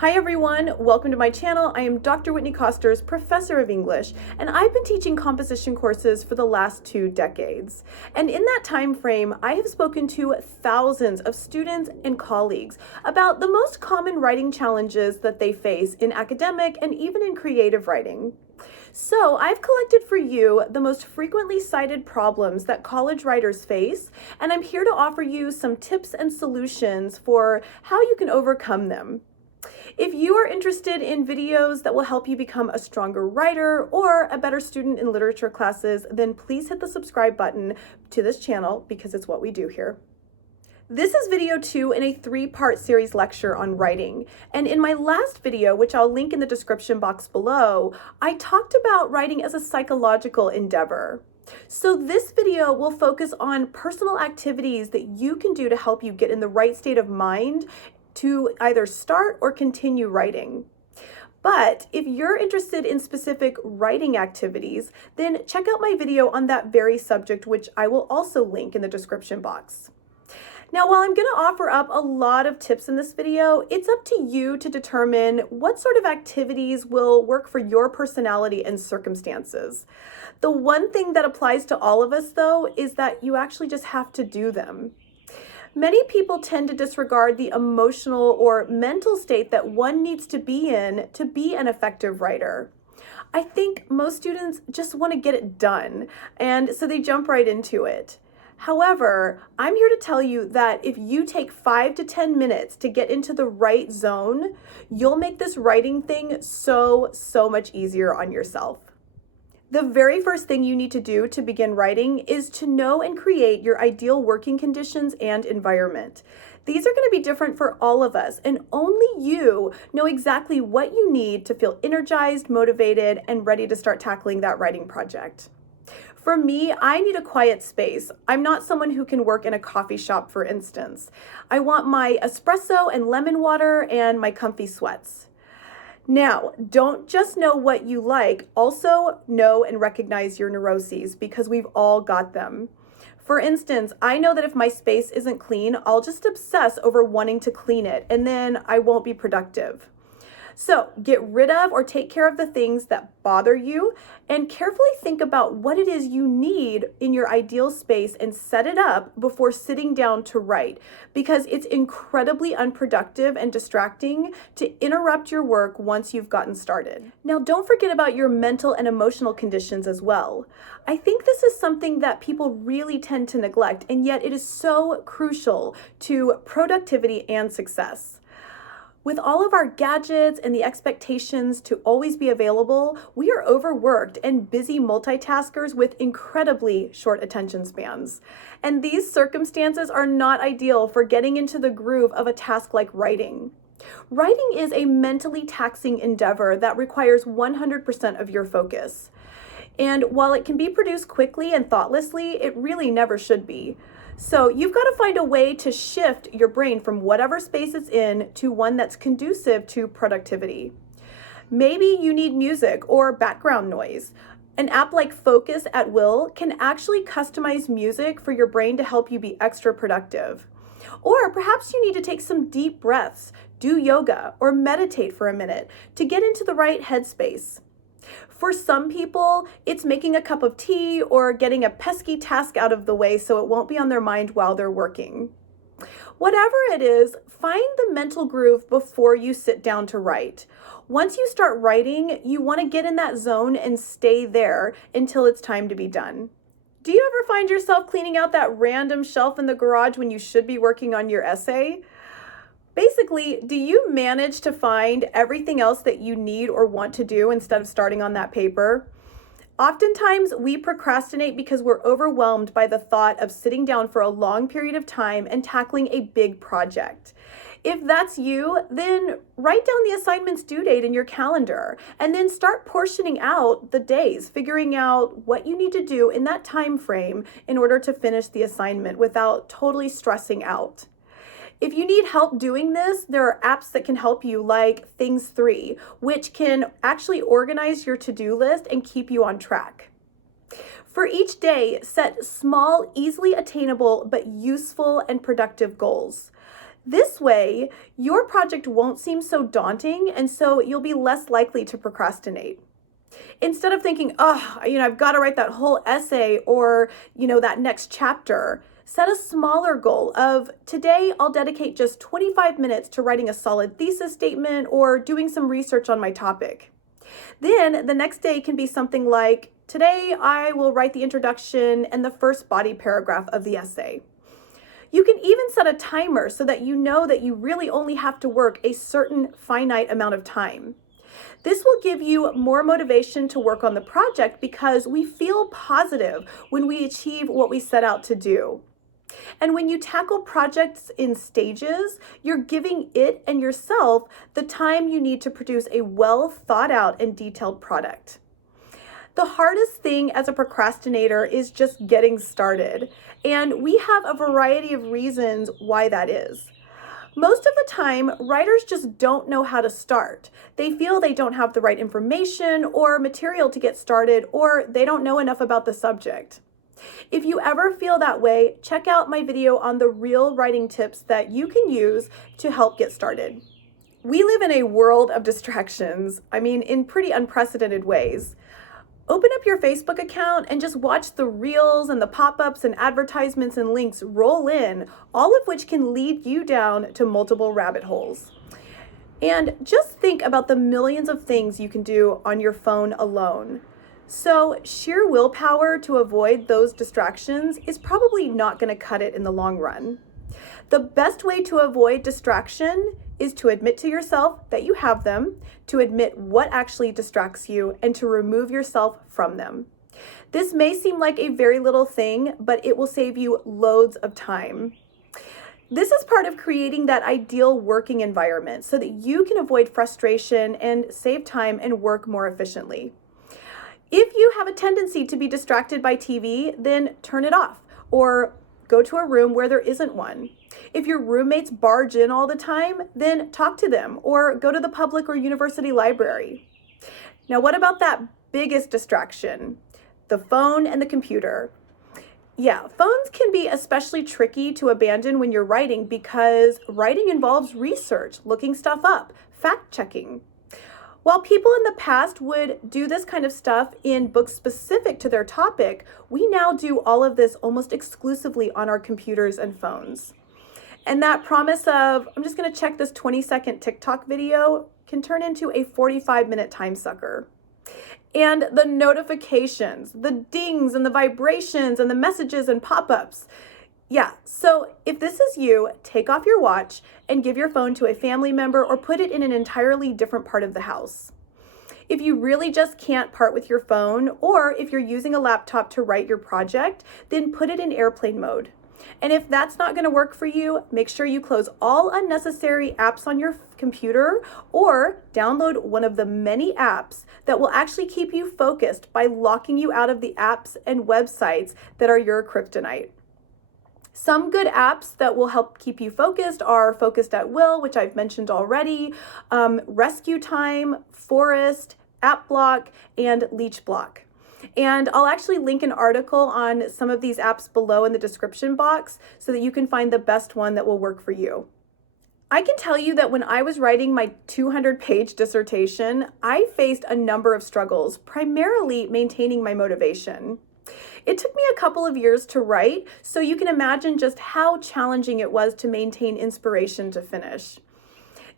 Hi everyone, welcome to my channel. I am Dr. Whitney Kosters, Professor of English, and I've been teaching composition courses for the last 2 decades. And in that time frame, I have spoken to thousands of students and colleagues about the most common writing challenges that they face in academic and even in creative writing. So I've collected for you the most frequently cited problems that college writers face, and I'm here to offer you some tips and solutions for how you can overcome them. If you are interested in videos that will help you become a stronger writer or a better student in literature classes, then please hit the subscribe button to this channel because it's what we do here. This is video 2 in a 3-part series lecture on writing. And in my last video, which I'll link in the description box below, I talked about writing as a psychological endeavor. So this video will focus on personal activities that you can do to help you get in the right state of mind to either start or continue writing. But if you're interested in specific writing activities, then check out my video on that very subject, which I will also link in the description box. Now, while I'm going to offer up a lot of tips in this video, it's up to you to determine what sort of activities will work for your personality and circumstances. The one thing that applies to all of us, though, is that you actually just have to do them. Many people tend to disregard the emotional or mental state that one needs to be in to be an effective writer. I think most students just want to get it done, and so they jump right into it. However, I'm here to tell you that if you take 5 to 10 minutes to get into the right zone, you'll make this writing thing so much easier on yourself. The very first thing you need to do to begin writing is to know and create your ideal working conditions and environment. These are going to be different for all of us, and only you know exactly what you need to feel energized, motivated, and ready to start tackling that writing project. For me, I need a quiet space. I'm not someone who can work in a coffee shop, for instance. I want my espresso and lemon water and my comfy sweats. Now, don't just know what you like, also know and recognize your neuroses because we've all got them. For instance, I know that if my space isn't clean, I'll just obsess over wanting to clean it, and then I won't be productive. So get rid of or take care of the things that bother you and carefully think about what it is you need in your ideal space and set it up before sitting down to write, because it's incredibly unproductive and distracting to interrupt your work once you've gotten started. Now, don't forget about your mental and emotional conditions as well. I think this is something that people really tend to neglect, and yet it is so crucial to productivity and success. With all of our gadgets and the expectations to always be available, we are overworked and busy multitaskers with incredibly short attention spans. And these circumstances are not ideal for getting into the groove of a task like writing. Writing is a mentally taxing endeavor that requires 100% of your focus. And while it can be produced quickly and thoughtlessly, it really never should be. So you've got to find a way to shift your brain from whatever space it's in to one that's conducive to productivity. Maybe you need music or background noise. An app like Focus at Will can actually customize music for your brain to help you be extra productive. Or perhaps you need to take some deep breaths, do yoga, or meditate for a minute to get into the right headspace. For some people, it's making a cup of tea or getting a pesky task out of the way so it won't be on their mind while they're working. Whatever it is, find the mental groove before you sit down to write. Once you start writing, you want to get in that zone and stay there until it's time to be done. Do you ever find yourself cleaning out that random shelf in the garage when you should be working on your essay? Basically, do you manage to find everything else that you need or want to do instead of starting on that paper? Oftentimes, we procrastinate because we're overwhelmed by the thought of sitting down for a long period of time and tackling a big project. If that's you, then write down the assignment's due date in your calendar and then start portioning out the days, figuring out what you need to do in that time frame in order to finish the assignment without totally stressing out. If you need help doing this, there are apps that can help you, like Things 3, which can actually organize your to-do list and keep you on track. For each day, set small, easily attainable, but useful and productive goals. This way, your project won't seem so daunting, and so you'll be less likely to procrastinate. Instead of thinking, oh, I've got to write that whole essay or, that next chapter, set a smaller goal of today I'll dedicate just 25 minutes to writing a solid thesis statement or doing some research on my topic. Then the next day can be something like, today I will write the introduction and the first body paragraph of the essay. You can even set a timer so that you know that you really only have to work a certain finite amount of time. This will give you more motivation to work on the project because we feel positive when we achieve what we set out to do. And when you tackle projects in stages, you're giving it and yourself the time you need to produce a well thought out and detailed product. The hardest thing as a procrastinator is just getting started, and we have a variety of reasons why that is. Most of the time, writers just don't know how to start. They feel they don't have the right information or material to get started, or they don't know enough about the subject. If you ever feel that way, check out my video on the real writing tips that you can use to help get started. We live in a world of distractions, in pretty unprecedented ways. Open up your Facebook account and just watch the reels and the pop-ups and advertisements and links roll in, all of which can lead you down to multiple rabbit holes. And just think about the millions of things you can do on your phone alone. So sheer willpower to avoid those distractions is probably not going to cut it in the long run. The best way to avoid distraction is to admit to yourself that you have them, to admit what actually distracts you, and to remove yourself from them. This may seem like a very little thing, but it will save you loads of time. This is part of creating that ideal working environment so that you can avoid frustration and save time and work more efficiently. If you have a tendency to be distracted by TV, then turn it off or go to a room where there isn't one. If your roommates barge in all the time, then talk to them or go to the public or university library. Now, what about that biggest distraction? The phone and the computer. Yeah, phones can be especially tricky to abandon when you're writing because writing involves research, looking stuff up, fact-checking. While people in the past would do this kind of stuff in books specific to their topic, we now do all of this almost exclusively on our computers and phones. And that promise of, I'm just going to check this 20-second TikTok video can turn into a 45-minute time sucker. And the notifications, the dings and the vibrations and the messages and pop-ups. Yeah, so if this is you, take off your watch and give your phone to a family member or put it in an entirely different part of the house. If you really just can't part with your phone, or if you're using a laptop to write your project, then put it in airplane mode. And if that's not going to work for you, make sure you close all unnecessary apps on your computer or download one of the many apps that will actually keep you focused by locking you out of the apps and websites that are your kryptonite. Some good apps that will help keep you focused are Focused at Will, which I've mentioned already, Rescue Time, Forest, App Block, and Leech Block. And I'll actually link an article on some of these apps below in the description box so that you can find the best one that will work for you. I can tell you that when I was writing my 200-page dissertation, I faced a number of struggles, primarily maintaining my motivation. It took me a couple of years to write, so you can imagine just how challenging it was to maintain inspiration to finish.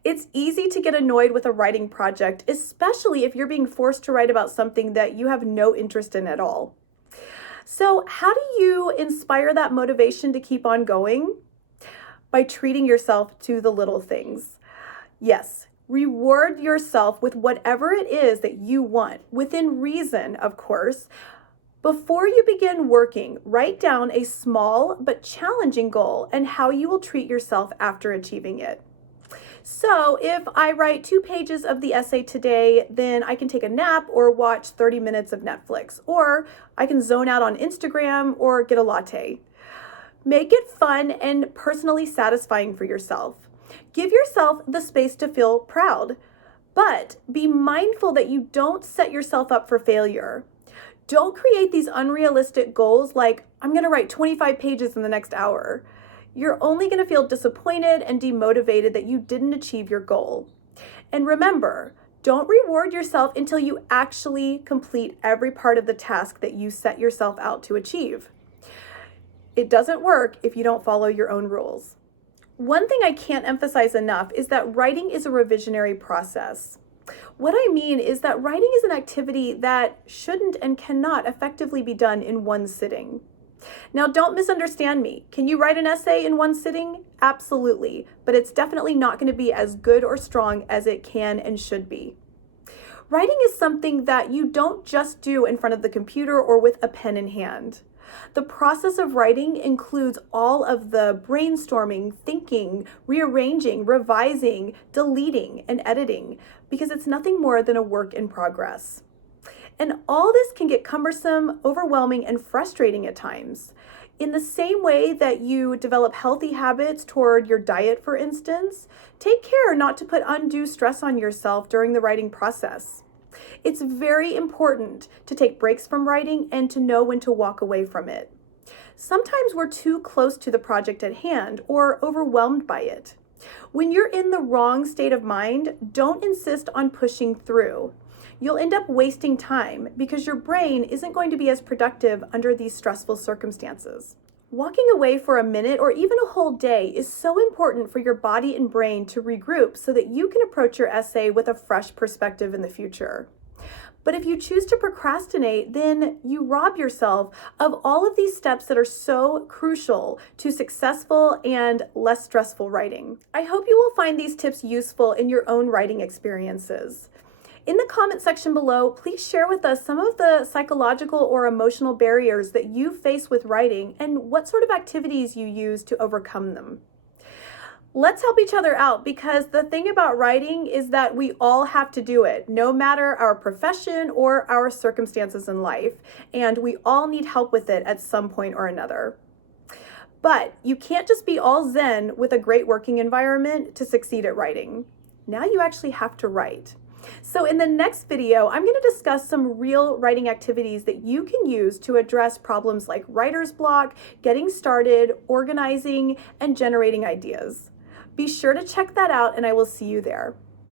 It's easy to get annoyed with a writing project, especially if you're being forced to write about something that you have no interest in at all. So how do you inspire that motivation to keep on going? By treating yourself to the little things. Yes, reward yourself with whatever it is that you want, within reason, of course. Before you begin working, write down a small but challenging goal and how you will treat yourself after achieving it. So if I write 2 pages of the essay today, then I can take a nap or watch 30 minutes of Netflix, or I can zone out on Instagram or get a latte. Make it fun and personally satisfying for yourself. Give yourself the space to feel proud, but be mindful that you don't set yourself up for failure. Don't create these unrealistic goals like, I'm going to write 25 pages in the next hour. you're only going to feel disappointed and demotivated that you didn't achieve your goal. And remember, don't reward yourself until you actually complete every part of the task that you set yourself out to achieve. It doesn't work if you don't follow your own rules. One thing I can't emphasize enough is that writing is a revisionary process. What I mean is that writing is an activity that shouldn't and cannot effectively be done in one sitting. Now, don't misunderstand me. Can you write an essay in one sitting? Absolutely, but it's definitely not going to be as good or strong as it can and should be. Writing is something that you don't just do in front of the computer or with a pen in hand. The process of writing includes all of the brainstorming, thinking, rearranging, revising, deleting, and editing, because it's nothing more than a work in progress. And all this can get cumbersome, overwhelming, and frustrating at times. In the same way that you develop healthy habits toward your diet, for instance, take care not to put undue stress on yourself during the writing process. It's very important to take breaks from writing and to know when to walk away from it. Sometimes we're too close to the project at hand or overwhelmed by it. When you're in the wrong state of mind, don't insist on pushing through. You'll end up wasting time because your brain isn't going to be as productive under these stressful circumstances. Walking away for a minute or even a whole day is so important for your body and brain to regroup so that you can approach your essay with a fresh perspective in the future. But if you choose to procrastinate, then you rob yourself of all of these steps that are so crucial to successful and less stressful writing. I hope you will find these tips useful in your own writing experiences. In the comment section below, please share with us some of the psychological or emotional barriers that you face with writing and what sort of activities you use to overcome them. Let's help each other out, because the thing about writing is that we all have to do it, no matter our profession or our circumstances in life, and we all need help with it at some point or another. But you can't just be all zen with a great working environment to succeed at writing. Now you actually have to write. So in the next video, I'm going to discuss some real writing activities that you can use to address problems like writer's block, getting started, organizing, and generating ideas. Be sure to check that out, and I will see you there.